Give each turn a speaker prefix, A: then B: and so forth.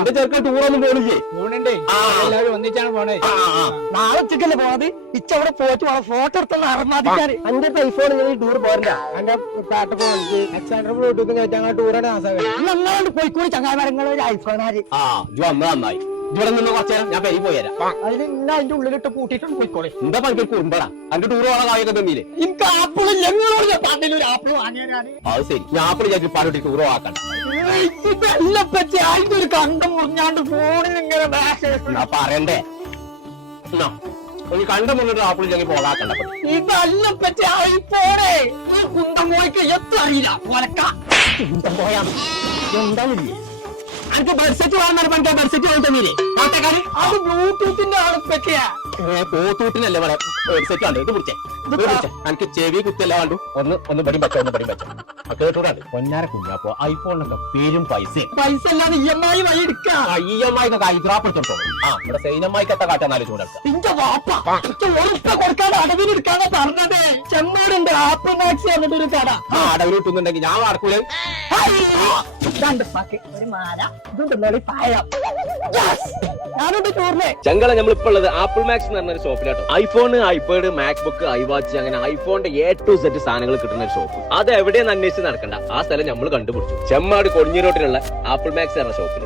A: എന്റെ ചെറുക്കൻ ടൂറൊന്നും പോണില്ലേ?
B: പോണണ്ടേ. എല്ലാവരും ഒന്നിച്ചാണ് പോണേ.
C: നാളെ ഉച്ചക്കല്ലേ പോണത്? ഇച്ച അവിടെ പോയിട്ട് വേണം. ഫോട്ടോ എടുത്തുള്ള അറമാദിക്കാൻ. അന്റെ ഐഫോൺ ടൂർ പോരണ്ട.
B: എന്റെ പാട്ട് പോയി എക്സാൻഡർ ബ്ലൂടൂത്ത് കഴിച്ചാൽ ടൂറാണ് മാസം
C: നന്നായിട്ട് പോയിക്കൂടി ചങ്ങാമരങ്ങൾ ഒരു ഐഫോൺ ആര്?
A: ആ ഇജ്ജ് വന്ന നന്നായി. ഇവിടെ നിന്ന് കുറച്ച് നേരം ഞാൻ പെരി പോയരാ
C: അതിന് ഇന്ന അതിന്റെ ഉള്ളിലിട്ട് പൂട്ടിയിട്ടുണ്ട് പോയിക്കോളെ.
A: എന്താ പണിക്ക് കുറുമ്പടാ? അതിന്റെ ടൂർ പോകാൻ കായൊക്കെ തന്നില്ലേ
C: എനിക്ക് ആപ്പിളും ഞങ്ങളോട് പാട്ടിൽ ഒരു ആപ്പിൾ വാങ്ങിയതാണ്
A: അത് ശരി. ഞാൻ അപ്പോൾ വിചാരിച്ചു പറഞ്ഞിട്ട് ഉറവാക്കണം
C: ഇതെല്ലാം പറ്റി അതിന്റെ ഒരു കണ്ടം മുറിഞ്ഞാണ്ട് ഫോണിൽ ഇങ്ങനെ
A: എന്നാ പറയണ്ടേ? എന്നാ ഒരു കണ്ട മുന്നിട്ട് ആപ്പിൾ ഞങ്ങൾ പോകാക്കണ്ട
C: ഇതല്ല പറ്റി ഐഫോണേ ഈ കുന്തം പോയിക്ക് എത്ര അറിയില്ല. പോലക്ക കുന്തം പോയാ എന്താണില്ലേ
A: അനക്ക് ബഡ്സെറ്റ് വാങ്ങാൻ പണിക്കാ ബഡ്സെറ്റ് വാങ്ങി തന്നില്ലേ പാട്ടക്കാര്
C: അത് ബ്ലൂടൂത്തിന്റെ ആളെ പറ്റിയാ
A: പോത്തൂട്ടിനല്ലേ ഇവിടെ ഹെഡ്സെറ്റ് ഉണ്ട് ഇത് പിടിച്ചേ. ഇത് പിടിച്ചേ. എനിക്ക് ചെവി കുത്തല്ല കണ്ടു? ഒന്ന് ഒന്ന് പടി വെച്ചോ ഒന്ന് പടി വെച്ചോ കേട്ടൂടാണ്ട് പൊന്നാര കുഞ്ഞാപ്പോ ഐഫോണിനൊക്കെ പേരും പൈസ
C: പൈസ അല്ലാതെ ഇ എം ഐ വഴി എടുക്കാം.
A: ഇ എം ഐ ഒക്കെ ഹൈദരാബാദ് ആ ഇവിടെ സൈനമായി എത്ര കാട്ടാന്നാലും ചൂടെടുക്കാം
C: നിന്റെ വാപ്പ. കൊടുക്കാതെ അടവിന് എടുക്കാതെ പറഞ്ഞത്. ചെമ്മൂടുണ്ട് ആപ്പിൾ മാക്സ് എന്നിട്ട് ഒരു കട.
A: ആ അടവിൽ കിട്ടുന്നുണ്ടെങ്കിൽ ഞാൻ വാർക്കൂല
C: രണ്ട് പാക്ക് ഒരു മാല. ഇതുണ്ടല്ലോ പായം ഞാനുണ്ട് ടൂറിനെ
D: ചങ്കള നമ്മളിപ്പോ ഉള്ളത് ആപ്പിൾ മാക്സ് എന്ന് പറഞ്ഞ ഒരു ഷോപ്പിലാട്ടോ. IPhone iPad MacBook iWatch അങ്ങനെ ഐഫോണിന്റെ എ ടു സെറ്റ് സാധനങ്ങൾ കിട്ടുന്ന ഒരു ഷോപ്പ്. അത് എവിടെയെന്ന് അന്വേഷിച്ച് നടക്കണ്ട. ആ സ്ഥലം നമ്മൾ കണ്ടുപിടിച്ചു. ചെമ്മാട് കൊടിഞ്ഞിരോട്ടിലുള്ള ആപ്പിൾ മാക്സ് എന്ന ഷോപ്പിൽ